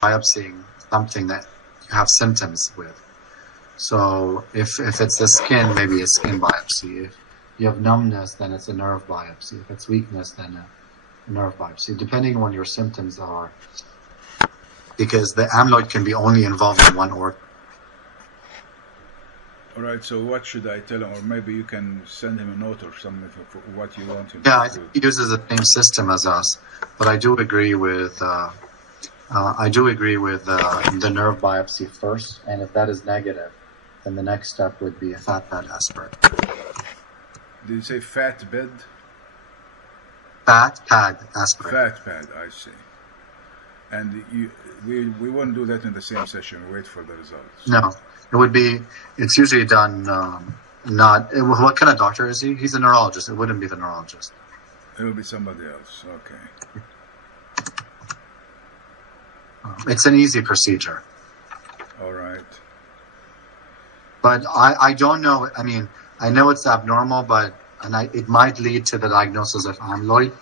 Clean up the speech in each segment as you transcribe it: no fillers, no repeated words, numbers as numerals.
biopsying something that you have symptoms with. So if it's the skin, maybe a skin biopsy. If you have numbness, then it's a nerve biopsy. If it's weakness, then a nerve biopsy, depending on what your symptoms are. Because the amyloid can be only involved in one organ. All right, so what should I tell him? Or maybe you can send him a note or something for what you want him to do. Yeah, I think he uses the same system as us, but I do agree with the nerve biopsy first, and if that is negative, then the next step would be a fat pad aspirate. Did you say fat bed? Fat pad aspirate. Fat pad, I see. And we won't do that in the same session. Wait for the results. No, it would be. It's usually done. What kind of doctor is he? He's a neurologist. It wouldn't be the neurologist. It will be somebody else. Okay. It's an easy procedure. All right. But I don't know. I mean, I know it's abnormal, it might lead to the diagnosis of amyloid.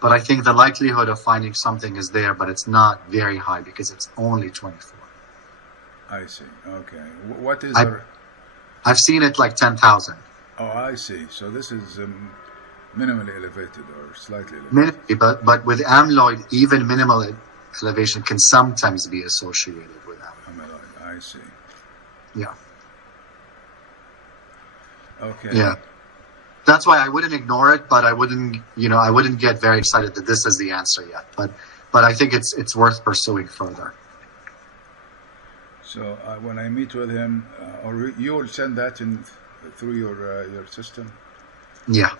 But I think the likelihood of finding something is there, but it's not very high because it's only 24. I see. Okay. What is I've seen it like 10,000. Oh, I see. So this is minimally elevated or slightly elevated. Minimally, but with amyloid, even minimal elevation can sometimes be associated with amyloid. I see. Yeah. Okay. Yeah. That's why I wouldn't ignore it, but I wouldn't get very excited that this is the answer yet. But I think it's worth pursuing further. So when I meet with him, or you will send that in through your system. Yeah.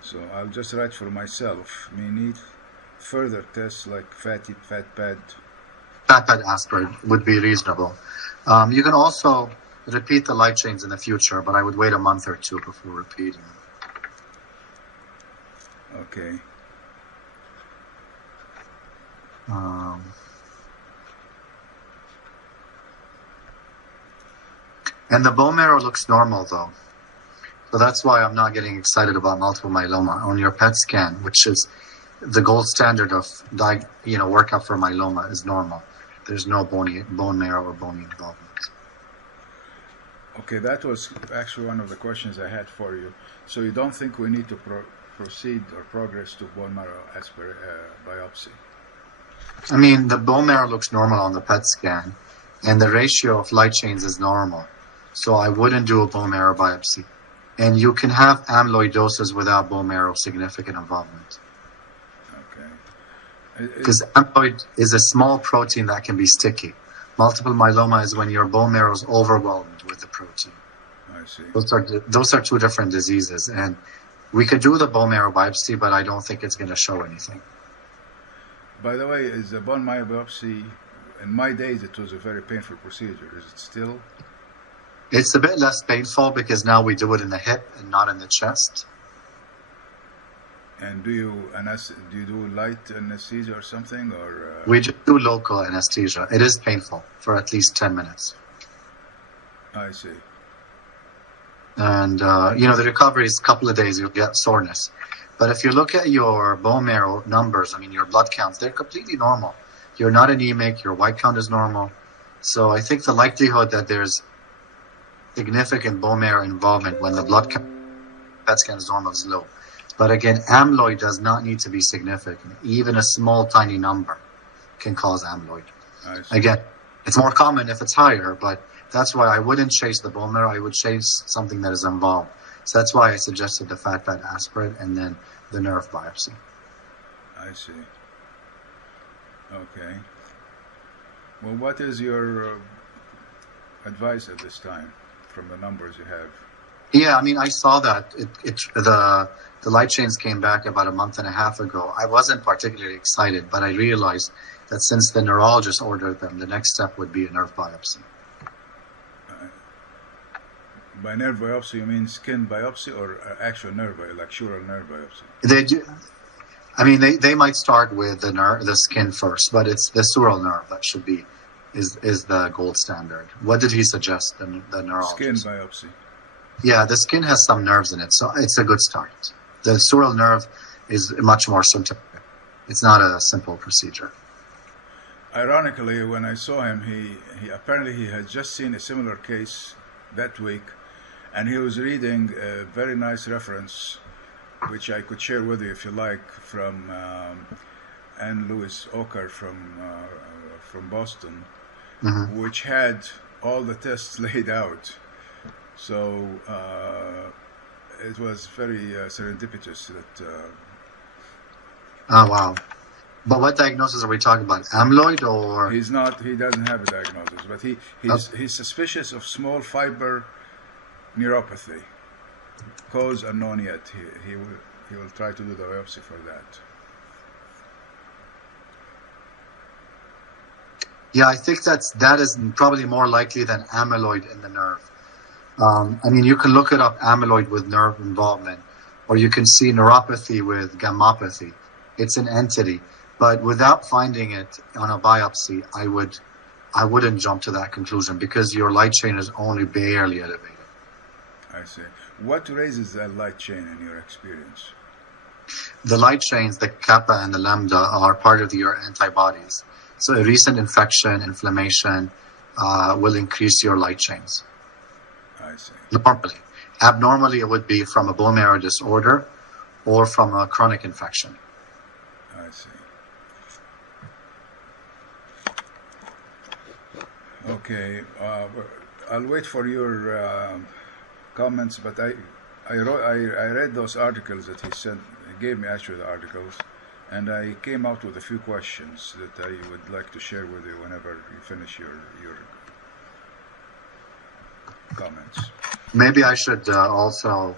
So I'll just write for myself. May need further tests like fat pad. Fat pad aspirate would be reasonable. You can also repeat the light chains in the future, but I would wait a month or two before repeating them. Okay. And the bone marrow looks normal, though. So that's why I'm not getting excited about multiple myeloma. On your PET scan, which is the gold standard of workup for myeloma, is normal. There's no bone marrow or bony involvement. Okay, that was actually one of the questions I had for you. So you don't think we need to proceed or progress to bone marrow biopsy? I mean, the bone marrow looks normal on the PET scan, and the ratio of light chains is normal. So I wouldn't do a bone marrow biopsy. And you can have amyloidosis without bone marrow significant involvement. Okay. Because amyloid is a small protein that can be sticky. Multiple myeloma is when your bone marrow is overwhelmed with the protein. I see. Those are two different diseases, and we could do the bone marrow biopsy, but I don't think it's going to show anything. By the way, is the bone marrow biopsy, in my days, it was a very painful procedure. Is it still? It's a bit less painful because now we do it in the hip and not in the chest. And do you do light anesthesia or something, or? We just do local anesthesia. It is painful for at least 10 minutes. I see. And the recovery is a couple of days. You'll get soreness, but if you look at your bone marrow numbers, I mean your blood counts, they're completely normal. You're not anemic. Your white count is normal. So I think the likelihood that there's significant bone marrow involvement when the blood count PET scan is normal is low. But again, amyloid does not need to be significant. Even a small, tiny number can cause amyloid. Again, it's more common if it's higher, but that's why I wouldn't chase the bone marrow. I would chase something that is involved. So that's why I suggested the fat pad aspirate and then the nerve biopsy. I see. Okay. Well, what is your advice at this time from the numbers you have? Yeah, I mean, I saw that the light chains came back about a month and a half ago. I wasn't particularly excited, but I realized that since the neurologist ordered them, the next step would be a nerve biopsy. By nerve biopsy, you mean skin biopsy or actual nerve, like sural nerve biopsy? They do. I mean, they might start with the skin first, but it's the sural nerve that should be is the gold standard. What did he suggest? The neurologist. Skin biopsy. Yeah, the skin has some nerves in it, so it's a good start. The sural nerve is much more symptomatic. It's not a simple procedure. Ironically, when I saw him, he apparently he had just seen a similar case that week, and he was reading a very nice reference, which I could share with you if you like, from Ann Lewis Oker from Boston, which had all the tests laid out. So it was very serendipitous that. Oh wow! But what diagnosis are we talking about? Amyloid or? He doesn't have a diagnosis, but he's suspicious of small fiber neuropathy. Cause unknown yet. He will try to do the biopsy for that. Yeah, I think that is probably more likely than amyloid in the nerve. I mean, you can look it up, amyloid with nerve involvement, or you can see neuropathy with gammopathy. It's an entity, but without finding it on a biopsy, I wouldn't jump to that conclusion because your light chain is only barely elevated. I see. What raises that light chain in your experience? The light chains, the kappa and the lambda, are part of your antibodies. So a recent infection, inflammation, will increase your light chains. I see. Normally. Abnormally, it would be from a bone marrow disorder or from a chronic infection. I see. Okay. I'll wait for your comments, but I read those articles that he sent. He gave me actually the articles, and I came out with a few questions that I would like to share with you whenever you finish your comments. Maybe I should also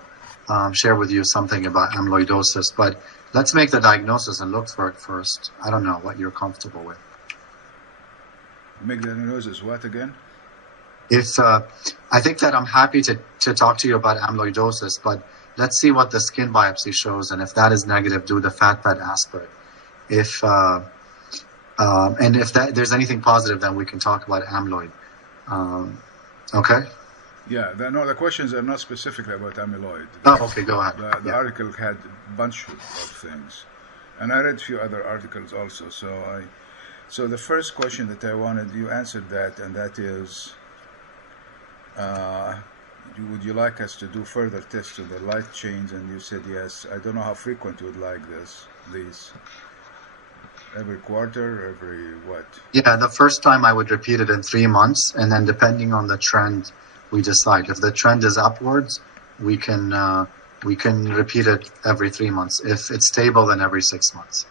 share with you something about amyloidosis, but let's make the diagnosis and look for it first. I don't know what you're comfortable with. Make the diagnosis what again? If I think that I'm happy to talk to you about amyloidosis, but let's see what the skin biopsy shows, and if that is negative, do the fat pad aspirate. If and if there's anything positive, then we can talk about amyloid. Okay. Yeah. The questions are not specifically about amyloid. Oh, okay. Go ahead. The article had a bunch of things, and I read a few other articles also. So the first question that I wanted, you answered that, and that is. Would you like us to do further tests of the light chains? And you said yes. I don't know how frequent you would like these. Every quarter, every what? Yeah, the first time I would repeat it in 3 months, and then depending on the trend, we decide. If the trend is upwards, we can repeat it every 3 months. If it's stable, then every 6 months.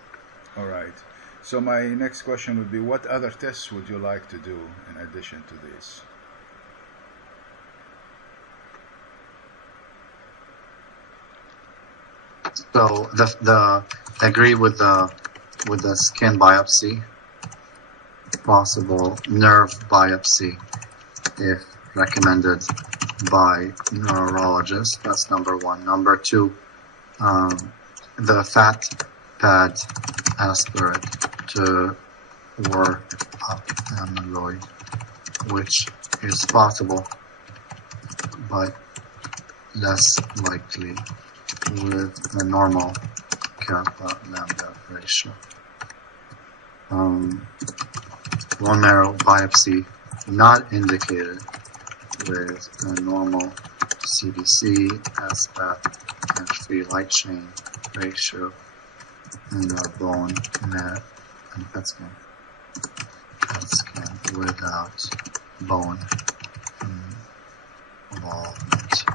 All right. So my next question would be, what other tests would you like to do in addition to these? So the agree with the skin biopsy, possible nerve biopsy if recommended by neurologist. That's number one. Number two, the fat pad aspirate to work up amyloid, which is possible, but less likely with a normal kappa lambda ratio. Bone marrow biopsy not indicated with a normal CBC, SPAT, and free light chain ratio in the bone marrow and PET scan. PET scan without bone involvement.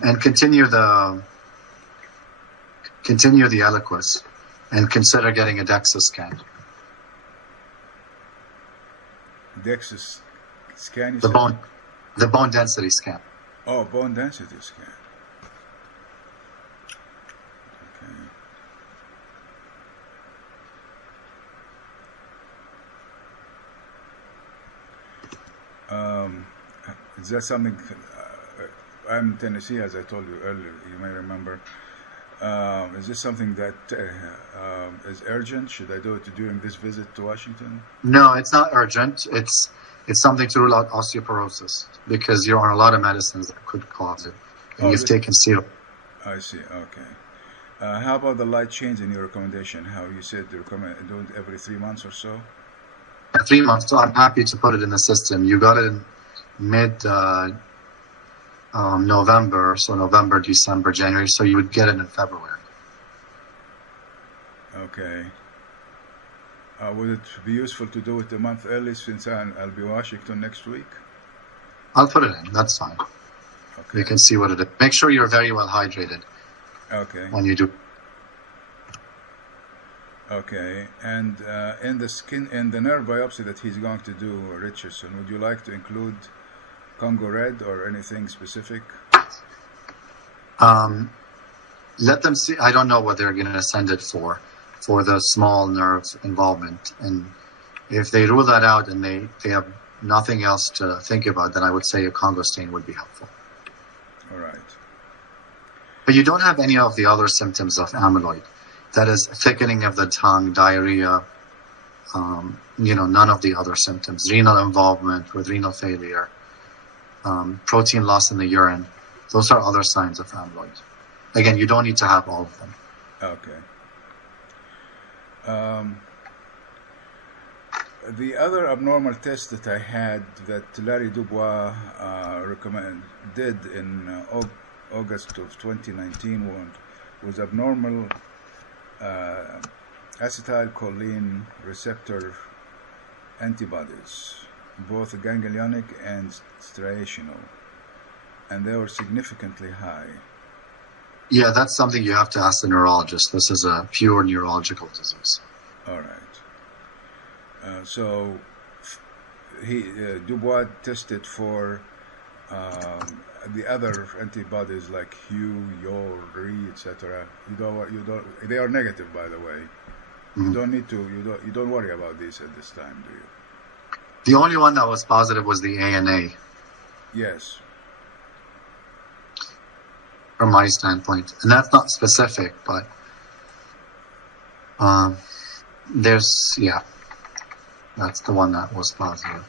And continue the Eliquis and consider getting a DEXA scan. DEXA scan? The bone density scan. Oh, bone density scan. Okay. Is that something? I'm in Tennessee, as I told you earlier. You may remember. Is this something that is urgent? Should I do it during this visit to Washington? No, it's not urgent. It's something to rule out osteoporosis because you're on a lot of medicines that could cause it. and you've taken CO. I see. Okay. How about the light change in your recommendation? How you said you recommend do it every 3 months or so? 3 months. So I'm happy to put it in the system. You got it in mid November, so November, December, January. So you would get it in February. Okay. Would it be useful to do it a month early since I'll be in Washington next week? I'll put it in. That's fine. Okay. You can see what it is. Make sure you're very well hydrated. Okay. When you do. Okay. And in the nerve biopsy that he's going to do, Richardson, would you like to include Congo Red or anything specific? Let them see. I don't know what they're going to send it for the small nerve involvement. And if they rule that out and they have nothing else to think about, then I would say a Congo stain would be helpful. All right. But you don't have any of the other symptoms of amyloid. That is thickening of the tongue, diarrhea, none of the other symptoms. Renal involvement with renal failure, protein loss in the urine. Those are other signs of amyloid. Again, you don't need to have all of them. Okay. The other abnormal test that I had that Larry Dubois did in August of 2019 was abnormal acetylcholine receptor antibodies, both ganglionic and striational, and they were significantly high. Yeah, that's something you have to ask the neurologist. This is a pure neurological disease. All right. So Dubois tested for the other antibodies like Hu, Yo, Ri, etc. They are negative, by the way. Mm-hmm. You don't need to. You don't worry about this at this time, do you? The only one that was positive was the ANA. Yes. From my standpoint, and that's not specific, but that's the one that was positive.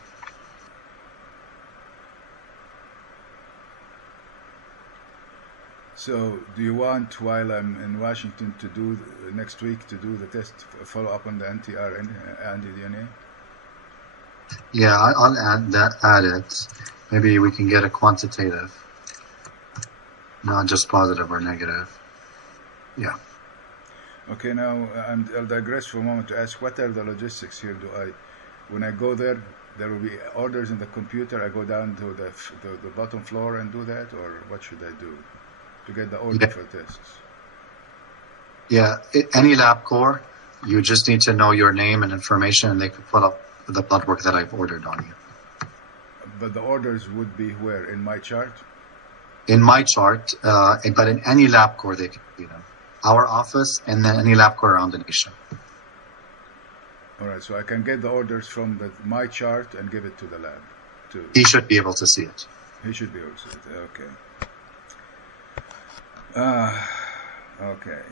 So, do you want, while I'm in Washington, next week to do the test, follow up on the anti-DNA? Yeah, I'll add it. Maybe we can get a quantitative, not just positive or negative. Yeah. Okay, now I'll digress for a moment to ask, what are the logistics here? When I go there will be orders in the computer, I go down to the bottom floor and do that, or what should I do to get the order for tests? Yeah, any LabCorp, you just need to know your name and information, and they could put up the blood work that I've ordered on you. But the orders would be where? In my chart? In my chart, but in any LabCorp they can see them. Our office and then any LabCorp around the nation. All right, so I can get the orders from my chart and give it to the lab. He should be able to see it. He should be able to see it. Okay. Okay.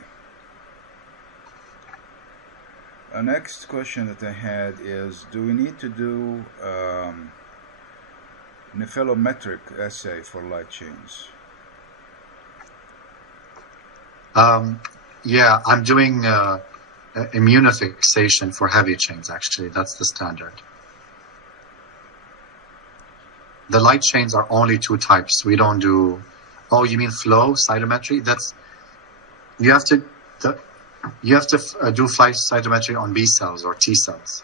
A next question that I had is, do we need to do nephelometric assay for light chains? Yeah, I'm doing immunofixation for heavy chains, actually. That's the standard. The light chains are only 2 types. We don't do... Oh, you mean flow cytometry? You have to do flow cytometry on B cells or T cells.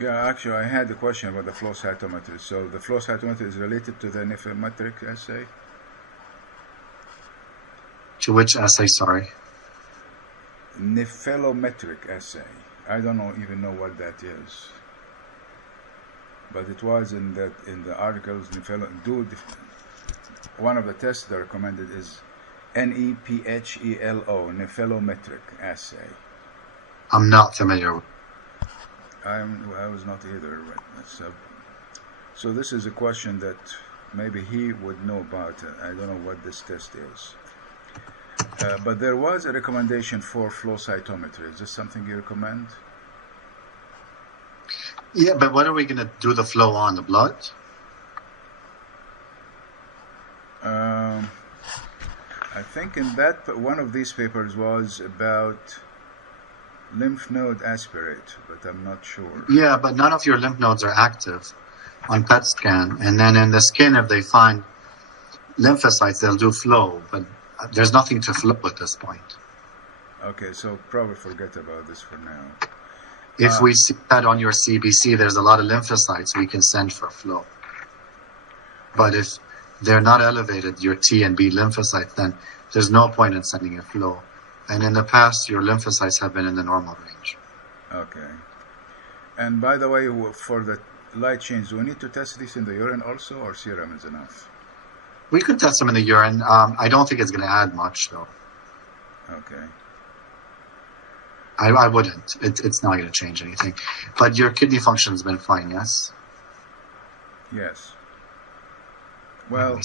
Yeah, actually, I had a question about the flow cytometry. So the flow cytometry is related to the nephelometric assay? To which assay, sorry? Nephelometric assay. I don't even know what that is. But it was in the articles. One of the tests that are recommended is NEPHELO, nephelometric assay. I'm not familiar with. I was not either. So this is a question that maybe he would know about. I don't know what this test is. But there was a recommendation for flow cytometry. Is this something you recommend? Yeah, but what are we going to do the flow on? The blood? I think in that one of these papers was about lymph node aspirate, but I'm not sure. Yeah, but none of your lymph nodes are active on PET scan. And then in the skin, if they find lymphocytes, they'll do flow, but there's nothing to flow at this point. Okay, so probably forget about this for now. If we see that on your CBC, there's a lot of lymphocytes, we can send for flow. But if they're not elevated, your T and B lymphocytes, then there's no point in sending a flow. And in the past, your lymphocytes have been in the normal range. Okay. And by the way, for the light chains, do we need to test this in the urine also, or serum is enough? We could test them in the urine. I don't think it's going to add much, though. Okay. I wouldn't. It's not going to change anything. But your kidney function's been fine, yes? Yes. Well,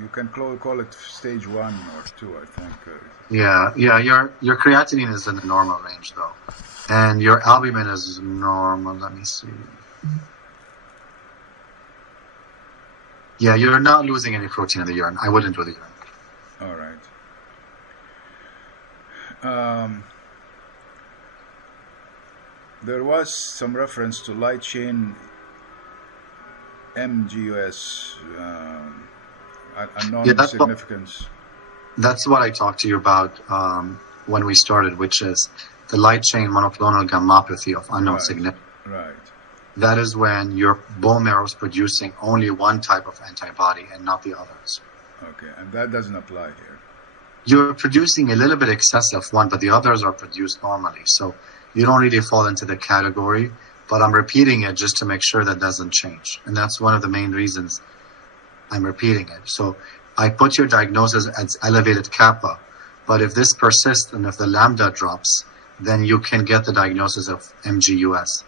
you can call it stage 1 or 2, I think. Yeah. Your creatinine is in the normal range, though. And your albumin is normal. Let me see. Yeah, you're not losing any protein in the urine. I wouldn't do the urine. All right. There was some reference to light chain MGUS, unknown significance. That's what I talked to you about when we started, which is the light chain monoclonal gammopathy of unknown significance. Right. That is when your bone marrow is producing only one type of antibody and not the others. Okay, and that doesn't apply here. You're producing a little bit excess of one, but the others are produced normally. So you don't really fall into the category, but I'm repeating it just to make sure that doesn't change. And that's one of the main reasons I'm repeating it. So I put your diagnosis as elevated kappa, but if this persists and if the lambda drops, then you can get the diagnosis of MGUS.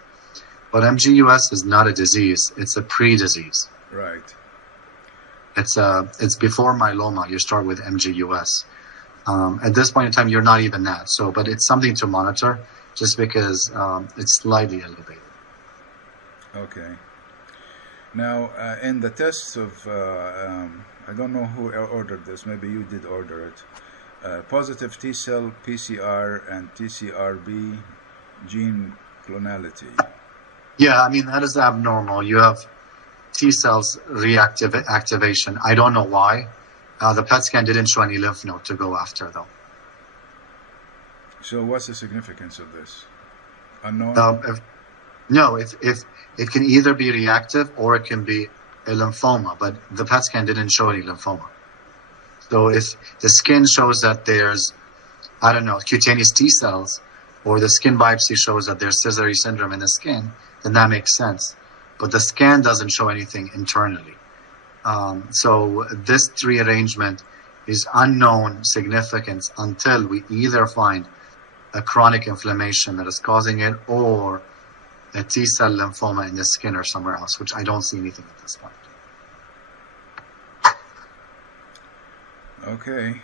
But MGUS is not a disease, it's a pre-disease. Right. It's before myeloma, you start with MGUS. At this point in time, you're not even that. So, but it's something to monitor just because it's slightly elevated. Okay. Now, in the tests of, I don't know who ordered this, maybe you did order it, positive T cell, PCR, and TCRB gene clonality. Yeah, I mean, that is abnormal. You have T cells activation. I don't know why. The PET scan didn't show any lymph node to go after, though. So what's the significance of this? Unknown? If it can either be reactive or it can be a lymphoma, but the PET scan didn't show any lymphoma. So if the skin shows that there's, I don't know, cutaneous T cells, or the skin biopsy shows that there's Sézary syndrome in the skin, then that makes sense. But the scan doesn't show anything internally. So this rearrangement is unknown significance until we either find a chronic inflammation that is causing it or a T cell lymphoma in the skin or somewhere else, which I don't see anything at this point. Okay.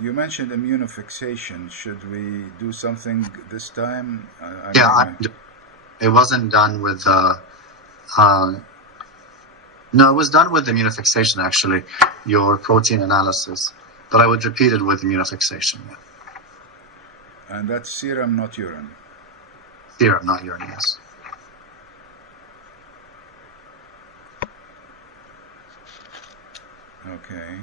You mentioned immunofixation. Should we do something this time? It wasn't done with no, it was done with immunofixation, actually, your protein analysis. But I would repeat it with immunofixation. Yeah. And that's serum, not urine? Serum, not urine, yes. Okay.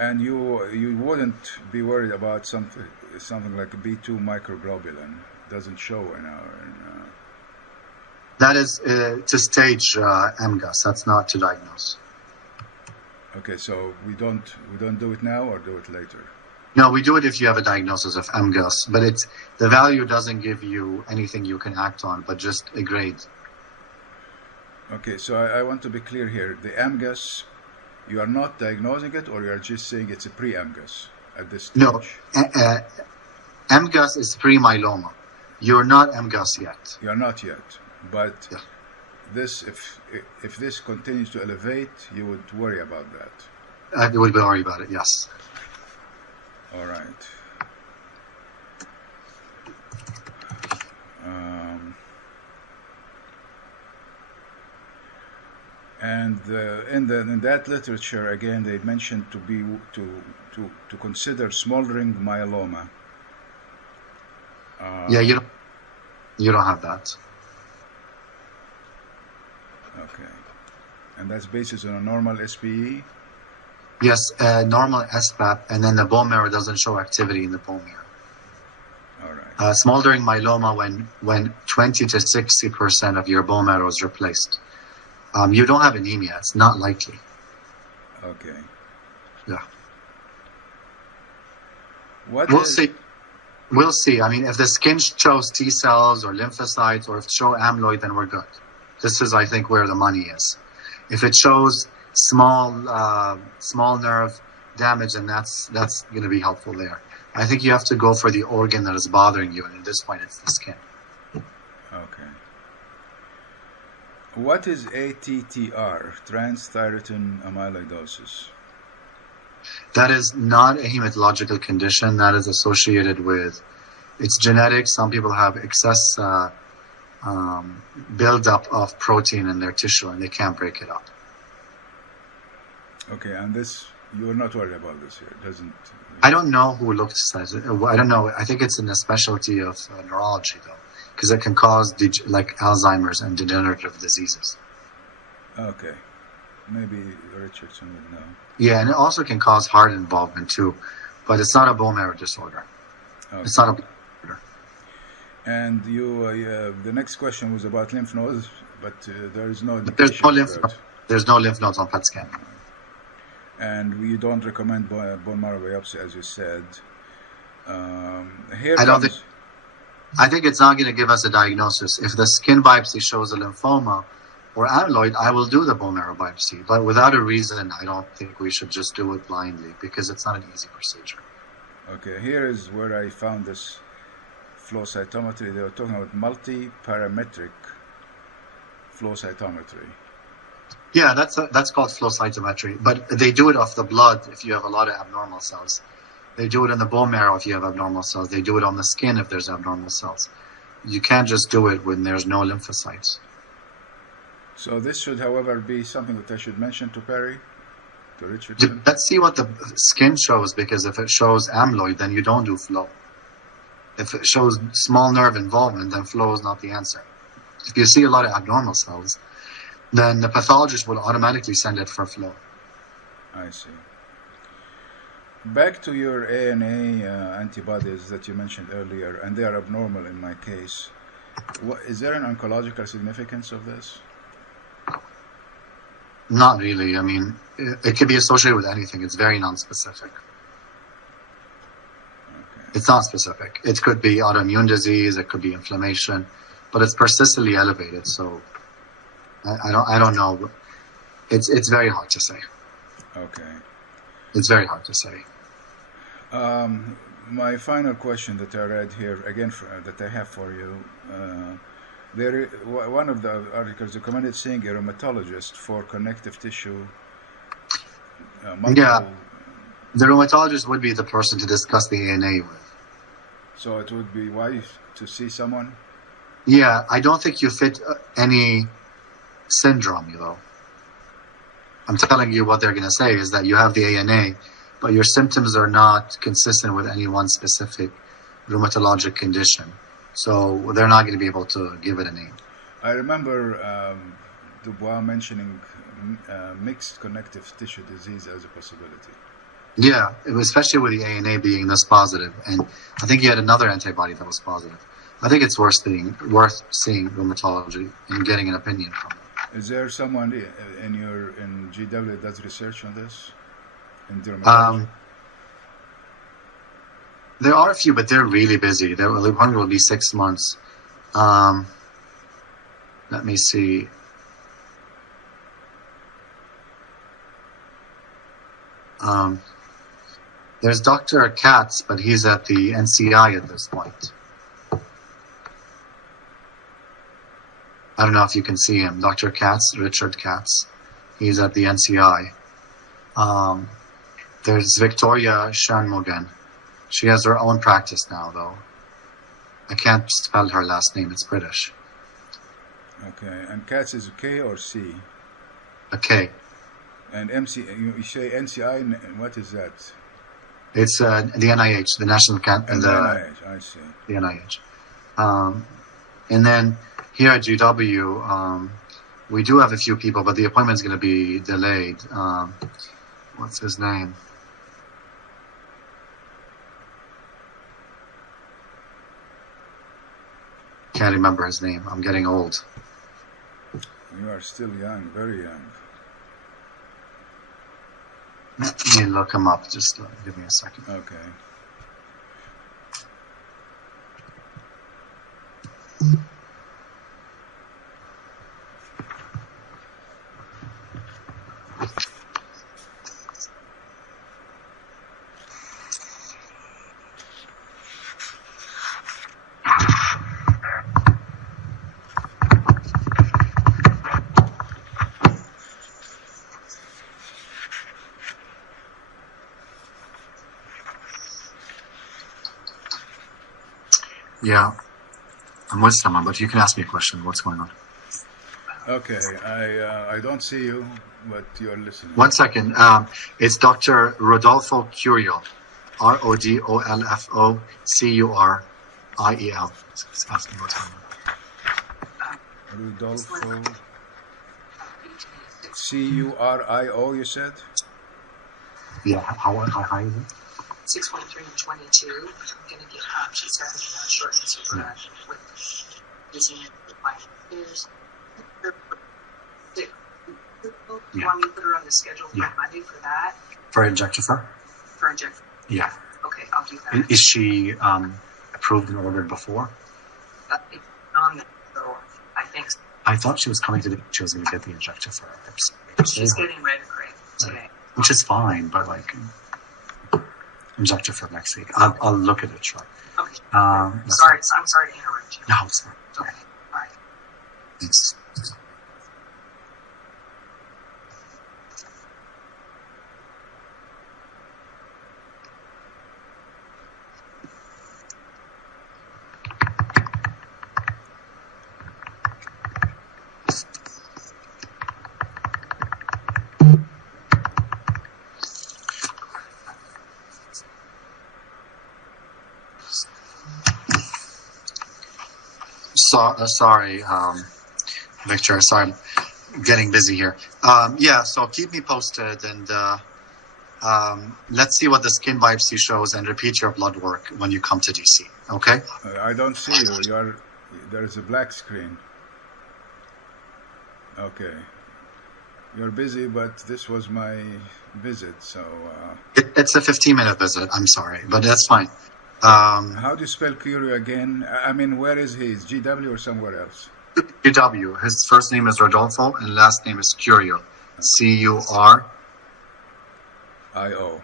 And you wouldn't be worried about something like B2 microglobulin? Doesn't show in our... That is to stage MGUS. That's not to diagnose. Okay, so we don't do it now or do it later? No, we do it if you have a diagnosis of MGUS, but the value doesn't give you anything you can act on, but just a grade. Okay, so I want to be clear here. The MGUS, you are not diagnosing it, or you are just saying it's a pre-MGUS at this stage? No, MGUS is pre-myeloma. You're not MGUS yet. You are not yet. But yeah. This, if this continues to elevate, you would worry about that. I would worry about it, yes. All right. And in that literature, again, they mentioned to consider smoldering myeloma. Yeah, you don't have that. Okay. And that's based on a normal SPE? Yes, normal SPAP, and then the bone marrow doesn't show activity in the bone marrow. All right. Smoldering myeloma when 20 to 60% of your bone marrow is replaced. You don't have anemia. It's not likely. Okay. Yeah. We'll see. We'll see. I mean, if the skin shows T cells or lymphocytes, or if it shows amyloid, then we're good. This is, I think, where the money is. If it shows small nerve damage, then that's going to be helpful there. I think you have to go for the organ that is bothering you, and at this point, it's the skin. Okay. What is ATTR, transthyretin amyloidosis? That is not a hematological condition. That is associated with, it's genetic. Some people have excess buildup of protein in their tissue, and they can't break it up. Okay, and this, you're not worried about this here? It doesn't... I don't know who looked at it. I don't know. I think it's in the specialty of neurology, though, because it can cause like Alzheimer's and degenerative diseases. Okay. Maybe Richardson would know. Yeah, and it also can cause heart involvement, too. But it's not a bone marrow disorder. Okay. It's not a bone disorder. And the next question was about lymph nodes, but there is no... There's no lymph nodes on PET scan. And we don't recommend bone marrow biopsy, as you said. I think it's not going to give us a diagnosis. If the skin biopsy shows a lymphoma or amyloid, I will do the bone marrow biopsy. But without a reason, I don't think we should just do it blindly, because it's not an easy procedure. Okay, here is where I found this flow cytometry. They were talking about multi-parametric flow cytometry. Yeah, that's called flow cytometry. But they do it off the blood if you have a lot of abnormal cells. They do it in the bone marrow if you have abnormal cells. They do it on the skin if there's abnormal cells. You can't just do it when there's no lymphocytes. So this should, however, be something that I should mention to Perry, to Richardson? Let's see what the skin shows, because if it shows amyloid, then you don't do flow. If it shows small nerve involvement, then flow is not the answer. If you see a lot of abnormal cells, then the pathologist will automatically send it for flow. I see. Back to your ANA antibodies that you mentioned earlier, and they are abnormal in my case. Is there an oncological significance of this? Not really. I mean, it could be associated with anything. It's very non-specific. Okay. It's not specific. It could be autoimmune disease. It could be inflammation, but it's persistently elevated. So I don't know. It's very hard to say. Okay. It's very hard to say. My final question that I read here again that I have for you. One of the articles recommended seeing a rheumatologist for connective tissue. Yeah, the rheumatologist would be the person to discuss the ANA with. So it would be wise to see someone? Yeah, I don't think you fit any syndrome, though. I'm telling you what they're going to say is that you have the ANA, but your symptoms are not consistent with any one specific rheumatologic condition. So they're not going to be able to give it a name. I remember Dubois mentioning mixed connective tissue disease as a possibility. Yeah, especially with the ANA being this positive. And I think he had another antibody that was positive. I think it's worth seeing rheumatology and getting an opinion from them. Is there someone in GW that does research on this? In dermatology? There are a few, but they're really busy. One will be 6 months. Let me see. There's Dr. Katz, but he's at the NCI at this point. I don't know if you can see him. Dr. Katz, Richard Katz. He's at the NCI. There's Victoria Shanmugam. She has her own practice now, though. I can't spell her last name. It's British. Okay. And Katz is K or C? a K. And you say NCI, what is that? It's the NIH, the National And the NIH, I see. The NIH. And then here at GW, we do have a few people, but the appointment's going to be delayed. What's his name? Can't remember his name. I'm getting old. You are still young, very young. Let me look him up. Just give me a second. Okay. Yeah, I'm with someone, but you can ask me a question. What's going on? Okay, I don't see you, but you're listening. 1 second. It's Dr. Rodolfo Curiel, Rodolfo Curiel. It's asking what's going on. Rodolfo Curio, you said? Yeah, how high is it? 6.3 and 22. I'm going to get she's having a short answer for that with using my ears. You want me to put her on the schedule for Monday for that? For Injectafer? For Injectafer? Yeah. Okay, I'll do that. Is she approved and ordered before? It's on that, so I think so. I thought she was coming to she was going to get the Injectafer. She's getting ready today. Which is fine, but like Injectafer next week. I'll look at it, sure. Okay. I'm sorry to interrupt you. No, it's fine. Okay. All right. Thanks. Sorry, Victor. Sorry, I'm getting busy here. Yeah, so keep me posted, and let's see what the skin biopsy shows, and repeat your blood work when you come to DC. Okay? I don't see you. There is a black screen. Okay. You're busy, but this was my visit, so... It's a 15-minute visit. I'm sorry, but that's fine. How do you spell Curio again? I mean, where is he? Is GW or somewhere else? GW. His first name is Rodolfo, and last name is Curio. Curio. No. Curiel.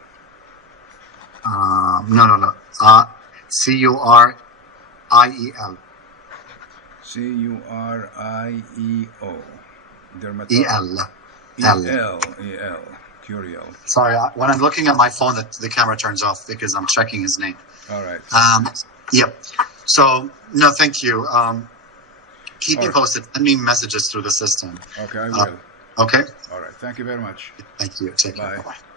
Curieo. El. Curiel. Sorry, when I'm looking at my phone, the camera turns off because I'm checking his name. All right. Yep. So, no, thank you. Keep me posted. Send me messages through the system. Okay, I will. Okay? All right. Thank you very much. Thank you. Take care. Bye. Bye-bye.